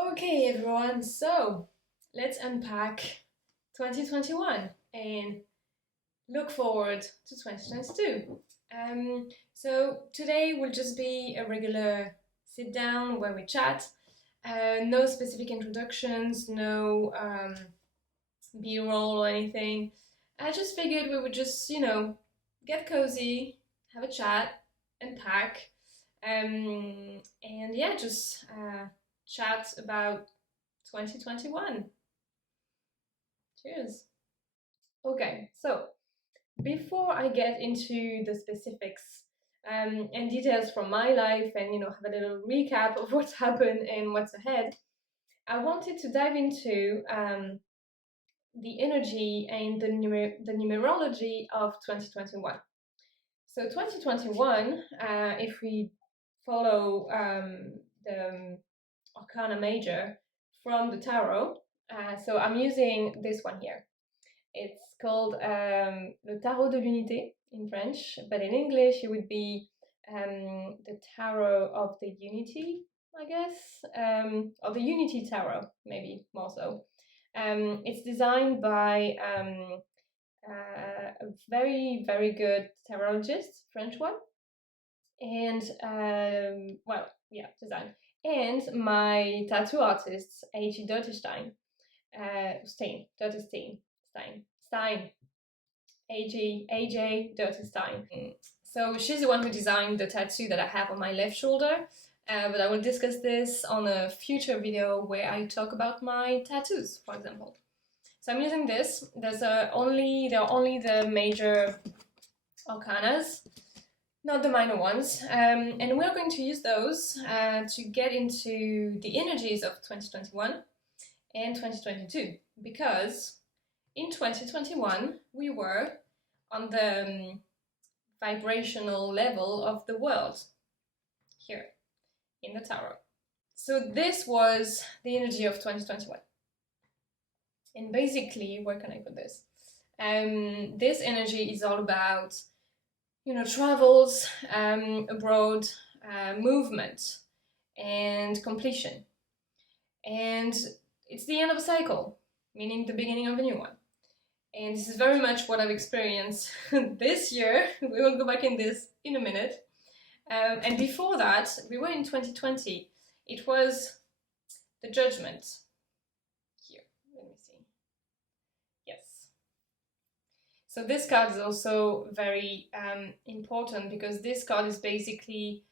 Okay, everyone, so let's unpack 2021 and look forward to 2022. So today will just be a regular sit down where we chat. No specific introductions, no B-roll or anything. I just figured we would just, get cozy, have a chat, unpack, and yeah, just chat about 2021. Cheers. Okay, so before I get into the specifics and details from my life and have a little recap of what's happened and what's ahead, I wanted to dive into the energy and the numerology of 2021. So 2021, if we follow the Arcana Major from the Tarot, so I'm using this one here. It's called le Tarot de l'Unité in French, but in English it would be the Tarot of the Unity, I guess, or the Unity Tarot, maybe more so. It's designed by a very, very good tarologist, French one, and well, yeah, design. And my tattoo artist, A.G. Dotterstein, Stein, AJ Dotterstein. So she's the one who designed the tattoo that I have on my left shoulder. But I will discuss this on a future video where I talk about my tattoos, for example. So I'm using this. There are only the major arcanas, not the minor ones. And we're going to use those to get into the energies of 2021 and 2022, because in 2021 we were on the vibrational level of the world here in the tarot. So this was the energy of 2021. And basically, where can I put this? This energy is all about, travels abroad, movement, and completion. And it's the end of a cycle, meaning the beginning of a new one. And this is very much what I've experienced this year. We will go back in this in a minute. And before that, we were in 2020. It was the judgment. Here, let me see. Yes. So this card is also very important, because this card is basically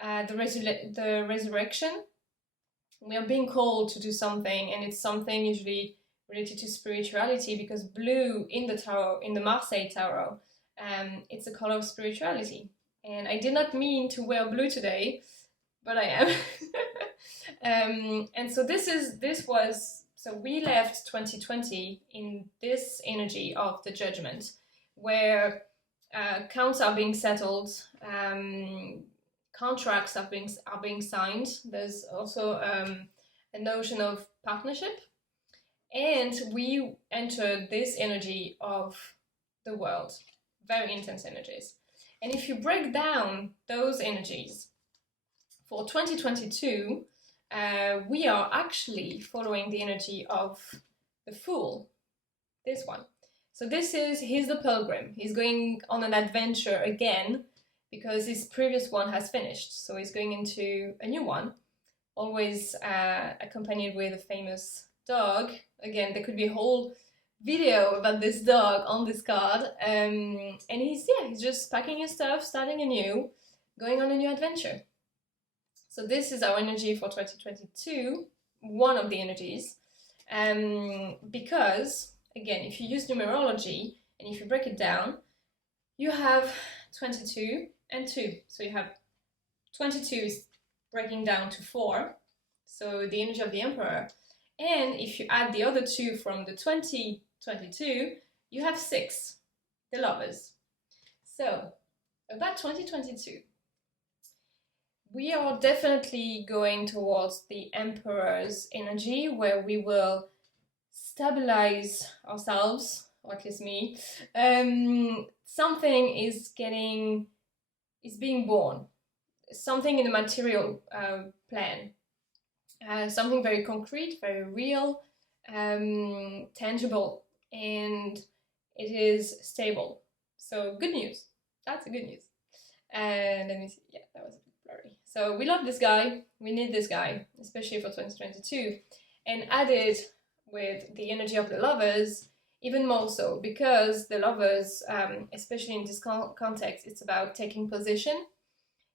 the resurrection. We are being called to do something, and it's something usually related to spirituality, because blue in the tarot, in the Marseille Tarot, it's a color of spirituality. And I did not mean to wear blue today, but I am. And so so we left 2020 in this energy of the judgment, where counts are being settled, contracts are being signed. There's also a notion of partnership, and we entered this energy of the world, very intense energies. And if you break down those energies for 2022, we are actually following the energy of the Fool, this one. So he's the pilgrim. He's going on an adventure again, because his previous one has finished. So he's going into a new one, always accompanied with a famous dog. Again, there could be a whole video about this dog on this card. And he's just packing his stuff, starting anew, going on a new adventure. So this is our energy for 2022, one of the energies. Because, again, if you use numerology and if you break it down, you have 22 and 2. So you have 22 is breaking down to 4, so the energy of the Emperor. And if you add the other 2 from the 2022, you have 6, the Lovers. So, about 2022. We are definitely going towards the Emperor's energy, where we will stabilize ourselves, or at least me. Something is being born, something in the material plan. something very concrete, very real, tangible, and it is stable. So good news. That's a good news. And let me see. Yeah, that was a bit blurry. So we love this guy. We need this guy, especially for 2022. And added with the energy of the lovers, even more so, because the lovers, especially in this context, it's about taking position,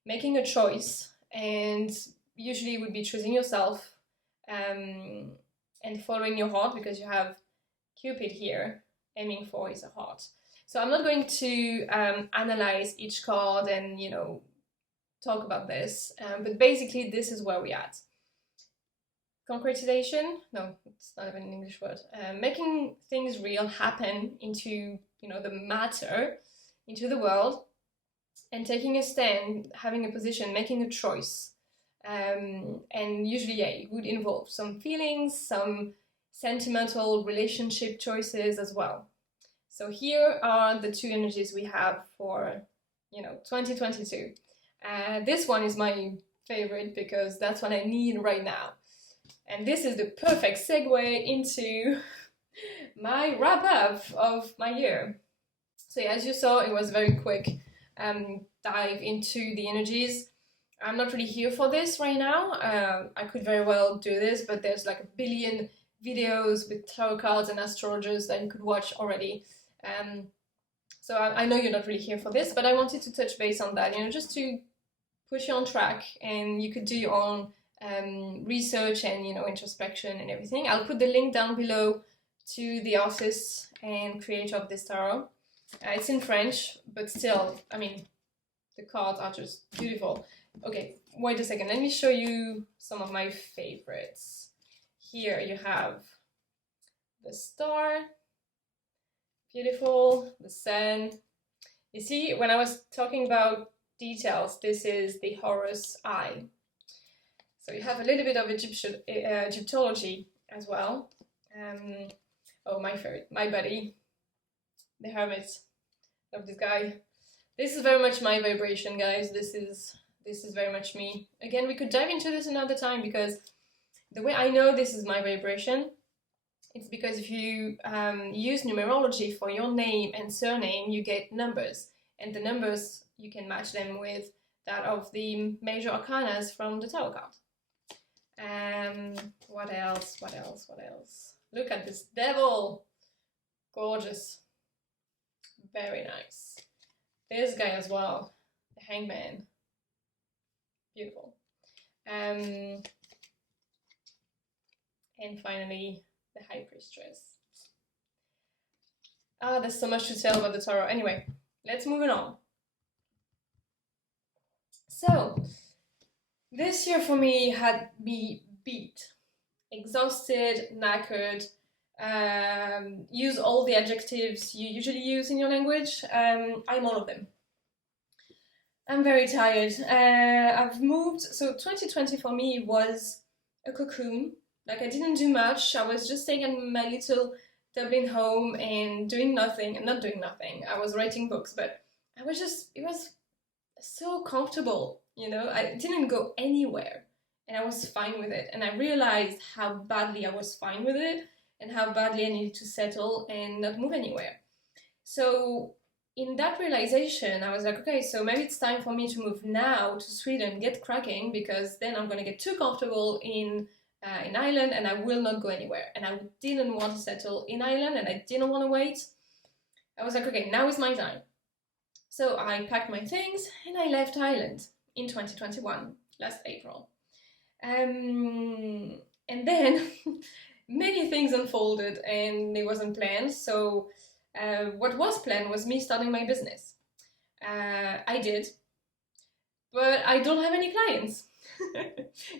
making a choice, and usually would be choosing yourself, and following your heart, because you have Cupid here aiming for his heart. So I'm not going to analyze each card and, you know, talk about this, but basically this is where we're at. Concretization, no, it's not even an English word. Making things real happen into, you know, the matter, into the world, and taking a stand, having a position, making a choice. And usually, yeah, it would involve some feelings, some sentimental relationship choices as well. So here are the two energies we have for, you know, 2022. This one is my favorite because that's what I need right now. And this is the perfect segue into my wrap up of my year. So yeah, as you saw, it was very quick dive into the energies. I'm not really here for this right now. I could very well do this, but there's like a billion videos with tarot cards and astrologers that you could watch already. So I know you're not really here for this, but I wanted to touch base on that, you know, just to push you on track, and you could do your own research and, you know, introspection and everything. I'll put the link down below to the artist and creator of this tarot. It's in French, but still, I mean, the cards are just beautiful. Okay, wait a second, let me show you some of my favorites. Here you have the star, beautiful, the sun. You see, when I was talking about details, this is the Horus eye. So you have a little bit of Egyptology as well. Oh, my favorite, my buddy, the Hermit. Love this guy. This is very much my vibration, guys. This is very much me. Again, we could dive into this another time, because the way I know this is my vibration, it's because if you use numerology for your name and surname, you get numbers, and the numbers, you can match them with that of the major arcanas from the tarot card. What else? What else? What else? Look at this devil. Gorgeous. Very nice. This guy as well, the Hangman. Beautiful. And finally, the High Priestess. Ah, there's so much to tell about the tarot. Anyway, let's move on. So, this year for me had me beat, exhausted, knackered, use all the adjectives you usually use in your language. I'm all of them. I'm very tired. I've moved, so 2020 for me was a cocoon. Like, I didn't do much. I was just staying in my little Dublin home and doing nothing, and not doing nothing. I was writing books, but I was just, it was so comfortable, you know. I didn't go anywhere, and I was fine with it. And I realized how badly I was fine with it, and how badly I needed to settle and not move anywhere. So in that realization, I was like, okay, so maybe it's time for me to move now to Sweden, get cracking, because then I'm going to get too comfortable in Ireland, and I will not go anywhere. And I didn't want to settle in Ireland, and I didn't want to wait. I was like, okay, now is my time. So I packed my things and I left Ireland in 2021, last April. And then many things unfolded, and it wasn't planned. So what was planned was me starting my business. I did, but I don't have any clients.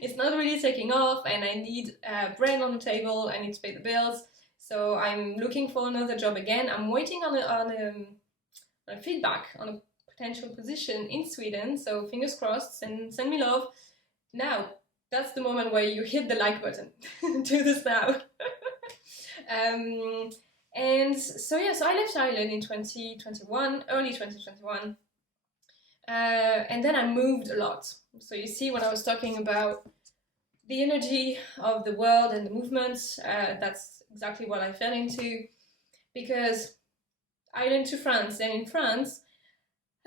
It's not really taking off, and I need bread on the table. I need to pay the bills. So I'm looking for another job again. I'm waiting on a feedback on a potential position in Sweden. So fingers crossed, and send me love. Now, that's the moment where you hit the like button. Do this now. And so yeah, so I left Ireland in 2021, early 2021. And then I moved a lot. So you see, when I was talking about the energy of the world and the movements. That's exactly what I fell into, because I went to France, and in France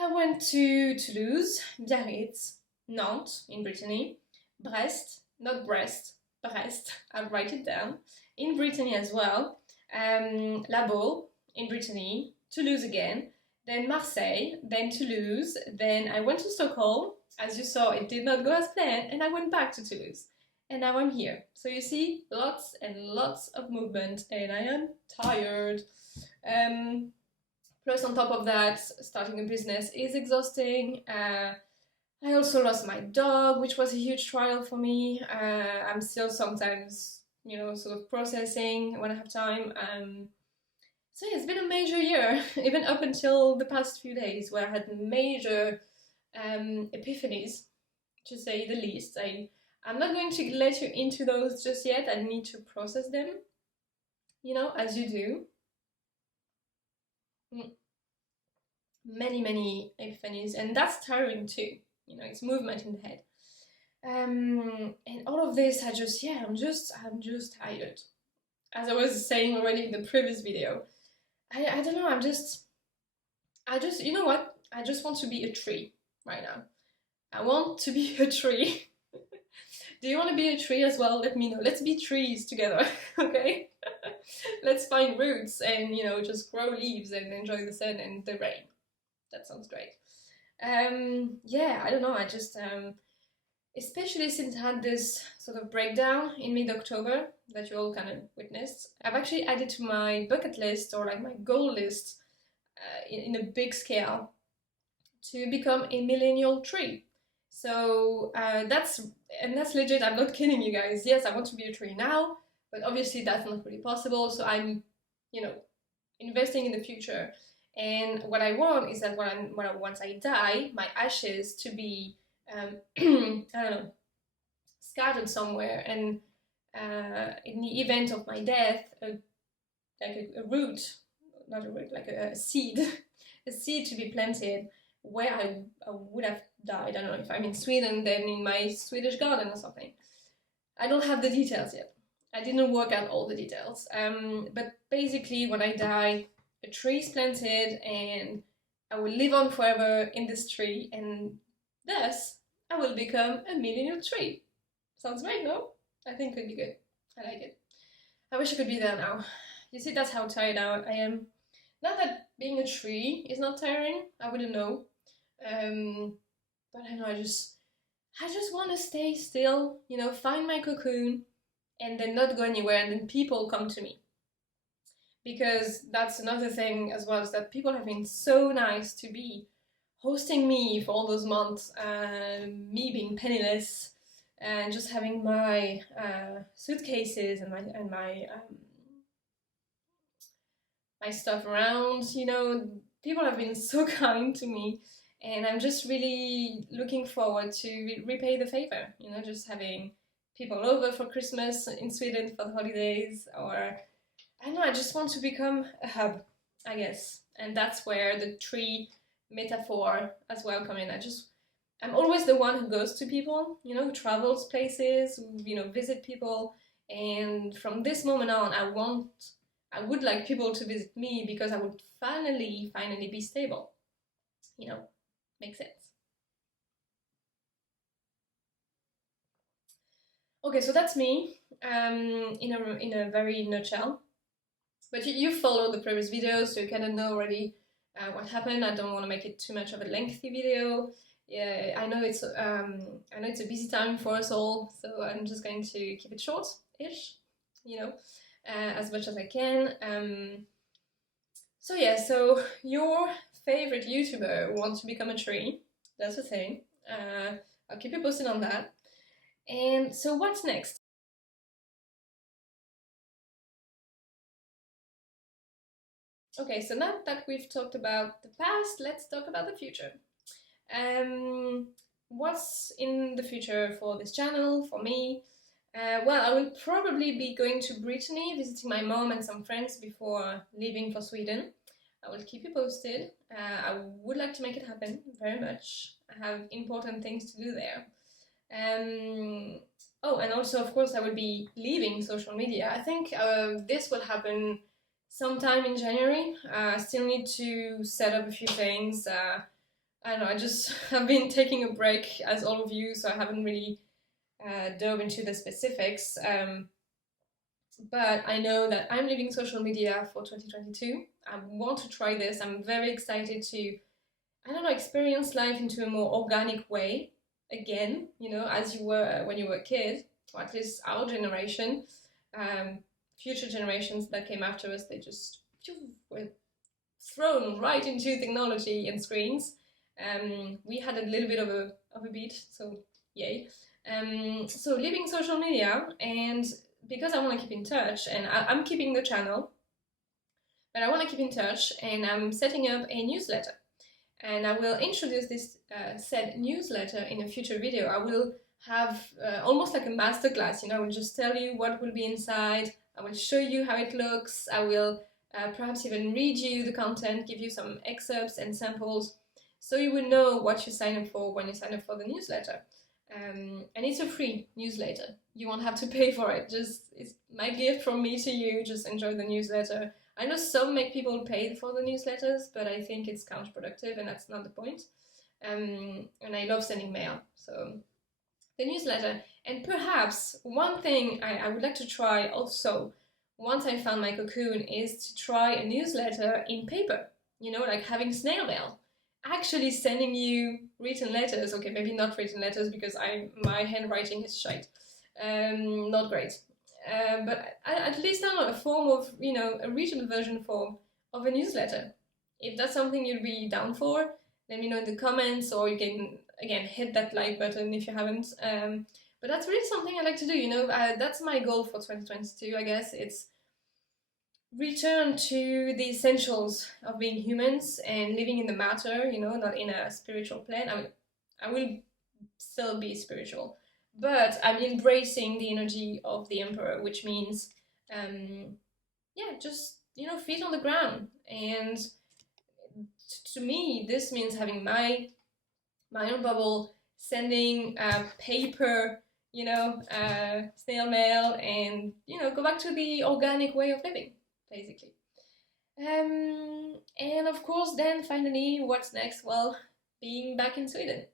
I went to Toulouse, Biarritz, Nantes in Brittany, Brest, not Brest, Brest, I'll write it down, in Brittany as well, La Baule in Brittany, Toulouse again, then Marseille, then Toulouse, then I went to Stockholm. As you saw, it did not go as planned, and I went back to Toulouse. And now I'm here. So you see, lots and lots of movement, and I am tired. Plus, on top of that, starting a business is exhausting. I also lost my dog, which was a huge trial for me. I'm still sometimes, sort of processing when I have time. So yeah, it's been a major year, even up until the past few days, where I had major epiphanies, to say the least. I'm not going to let you into those just yet. I need to process them, as you do. Many epiphanies, and that's tiring too. It's movement in the head. And all of this, I'm just tired. As I was saying already in the previous video, I don't know, you know what? I just want to be a tree right now. I want to be a tree. Do you want to be a tree as well? Let me know. Let's be trees together, okay? Let's find roots and, just grow leaves and enjoy the sun and the rain. That sounds great. Yeah, I don't know, I just, especially since I had this sort of breakdown in mid-October that you all kind of witnessed, I've actually added to my bucket list, or like my goal list, in a big scale, to become a millennial tree. So that's legit, I'm not kidding you guys. Yes, I want to be a tree now, but obviously that's not really possible, so I'm, investing in the future. And what I want is that once I die, my ashes to be, I don't know, scattered somewhere, and in the event of my death, like a root, not a root, like a seed, a seed to be planted where I would have died. I don't know, if I'm in Sweden, then in my Swedish garden or something. I don't have the details yet. I didn't work out all the details. But basically, when I die, a tree is planted, and I will live on forever in this tree, and thus I will become a millennial tree. Sounds great, no? I think it could be good. I like it. I wish I could be there now. You see, that's how tired I am. Not that being a tree is not tiring, I wouldn't know. But I know, I just want to stay still, find my cocoon, and then not go anywhere, and then people come to me. Because that's another thing as well, is that people have been so nice to be hosting me for all those months, me being penniless, and just having my suitcases and my stuff around. People have been so kind to me, and I'm just really looking forward to repay the favor. Just having people over for Christmas in Sweden for the holidays, or I don't know, I just want to become a hub, I guess. And that's where the tree metaphor as well come in. I'm always the one who goes to people, who travels places, who, visit people. And from this moment on, I would like people to visit me, because I would finally be stable. Makes sense. Okay, so that's me, in a very nutshell. But you followed the previous videos, so you kind of know already what happened. I don't want to make it too much of a lengthy video. Yeah, I know it's a busy time for us all, so I'm just going to keep it short-ish, as much as I can. So yeah, so your favorite YouTuber wants to become a tree. That's the thing. I'll keep you posted on that. And so what's next? Okay, so now that we've talked about the past, let's talk about the future. What's in the future for this channel, for me? Well, I will probably be going to Brittany, visiting my mom and some friends before leaving for Sweden. I will keep you posted. I would like to make it happen very much. I have important things to do there. Oh, and also, of course, I will be leaving social media. I think this will happen sometime in January. I still need to set up a few things. I don't know, I just have been taking a break, as all of you, so I haven't really dove into the specifics. But I know that I'm leaving social media for 2022. I want to try this. I'm very excited to, I don't know, experience life into a more organic way again, you know, as you were when you were a kid, or at least our generation. Um, Future generations that came after us, they just were thrown right into technology and screens. We had a little bit of a beat, so yay. So leaving social media, and because I want to keep in touch, and I'm keeping the channel, but I want to keep in touch, and I'm setting up a newsletter. And I will introduce this said newsletter in a future video. I will have almost like a masterclass, you know, I will just tell you what will be inside, I will show you how it looks, I will perhaps even read you the content, give you some excerpts and samples, so you will know what you sign up for when you sign up for the newsletter. And it's a free newsletter. You won't have to pay for it. Just, it's my gift from me to you. Just enjoy the newsletter. I know some make people pay for the newsletters, but I think it's counterproductive, and that's not the point. And I love sending mail, so the newsletter. And perhaps one thing I would like to try also, once I found my cocoon, is to try a newsletter in paper. You know, like having snail mail, actually sending you written letters. Okay, maybe not written letters because my handwriting is shite, not great. But at least I don't know, a form of, you know, a written version form of a newsletter. If that's something you'd be down for, let me know in the comments, or you can again hit that like button if you haven't. But that's really something I like to do. You know, that's my goal for 2022. I guess it's return to the essentials of being humans and living in the matter, you know, not in a spiritual plane. I will still be spiritual, but I'm embracing the energy of the emperor, which means, yeah, just, you know, feet on the ground. And to me, this means having my own bubble, sending paper, you know, snail mail, and, you know, go back to the organic way of living, basically. And of course, then finally, what's next? Well, being back in Sweden.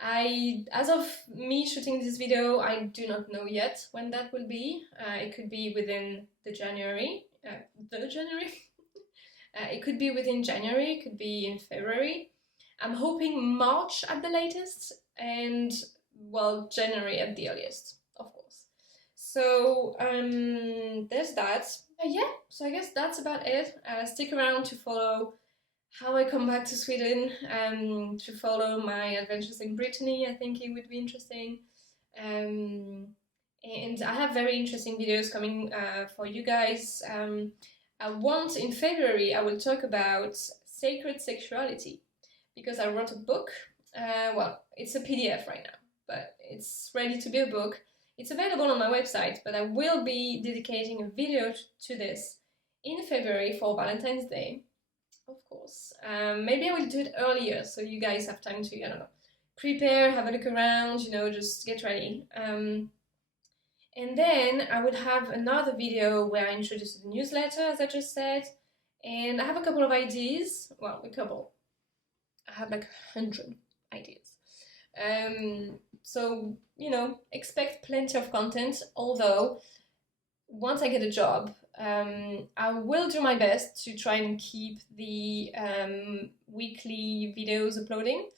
As of me shooting this video, I do not know yet when that will be. It could be within the January. It could be within January, it could be in February. I'm hoping March at the latest, and well, January at the earliest, of course. So there's that. Yeah, so I guess that's about it. Stick around to follow how I come back to Sweden, to follow my adventures in Brittany. I think it would be interesting. And I have very interesting videos coming for you guys. Once in February, I will talk about sacred sexuality, because I wrote a book. Well, it's a PDF right now, but it's ready to be a book. It's available on my website, but I will be dedicating a video to this in February for Valentine's Day, of course. Maybe I will do it earlier, so you guys have time to, I don't know, prepare, have a look around, you know, just get ready. And then I would have another video where I introduce the newsletter, as I just said, and I have a couple of ideas. Well, a couple. I have like 100 ideas. So, you know, expect plenty of content, although once I get a job, I will do my best to try and keep the weekly videos uploading.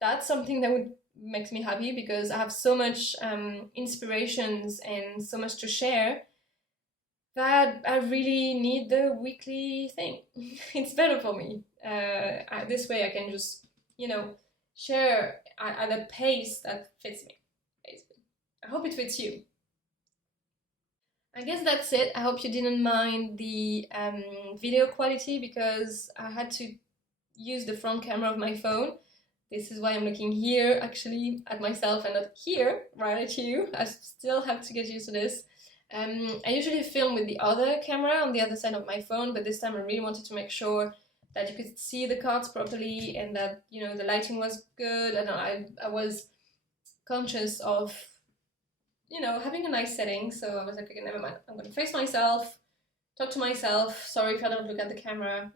That's something that would makes me happy, because I have so much inspirations and so much to share that I really need the weekly thing. It's better for me. This way I can just, you know, share at a pace that fits me, basically. I hope it fits you. I guess that's it. I hope you didn't mind the video quality, because I had to use the front camera of my phone. This is why I'm looking here, actually, at myself, and not here, right at you. I still have to get used to this. I usually film with the other camera on the other side of my phone, but this time I really wanted to make sure that you could see the cards properly, and that, you know, the lighting was good. I was conscious of you know, having a nice setting. So I was like, okay, never mind. I'm going to face myself, talk to myself. Sorry if I don't look at the camera.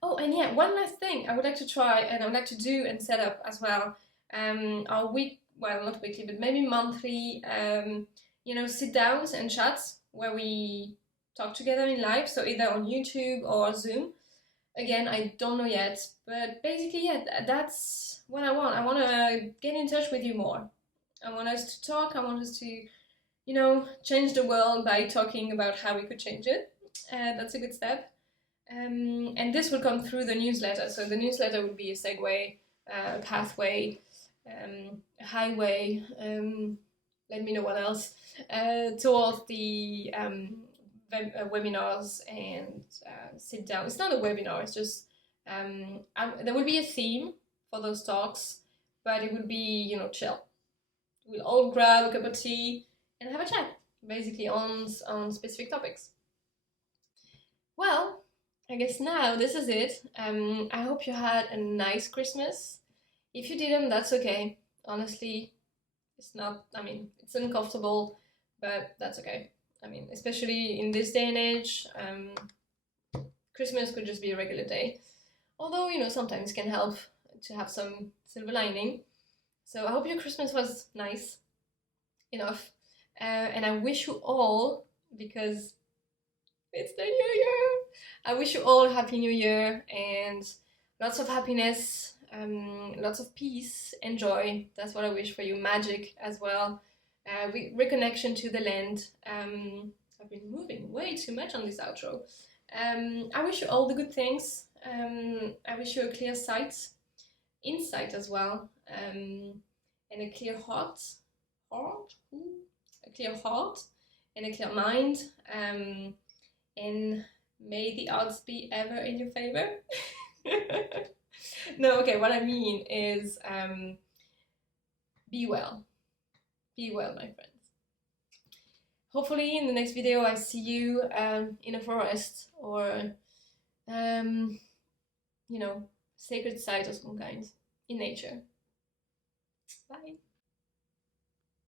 Oh, and yeah, one last thing I would like to try and I would like to do and set up as well. Our well, not weekly, but maybe monthly, you know, sit downs and chats where we talk together in live. So either on YouTube or Zoom. Again, I don't know yet, but basically, yeah, that's what I want. I want to get in touch with you more. I want us to talk. I want us to, you know, change the world by talking about how we could change it. That's a good step. And this will come through the newsletter. So the newsletter would be a segue, a pathway, a highway. Let me know what else towards the webinars and sit down. It's not a webinar. It's just there will be a theme for those talks, but it will be, you know, chill. We'll all grab a cup of tea and have a chat, basically on specific topics. Well, I guess now this is it. I hope you had a nice Christmas. If you didn't, that's okay. Honestly, it's not, I mean, it's uncomfortable, but that's okay. I mean, especially in this day and age, Christmas could just be a regular day. Although, you know, sometimes it can help to have some silver lining. So I hope your Christmas was nice enough. And I wish you all, because it's the new year, I wish you all a happy new year and lots of happiness, lots of peace and joy. That's what I wish for you. Magic as well. Reconnection to the land. I've been moving way too much on this outro. I wish you all the good things. I wish you a clear sight, insight as well, and a clear heart, a clear heart, and a clear mind. And may the odds be ever in your favor. No, okay, what I mean is be well. Be well, my friends. Hopefully in the next video I see you in a forest or, you know, sacred site of some kind in nature. Bye.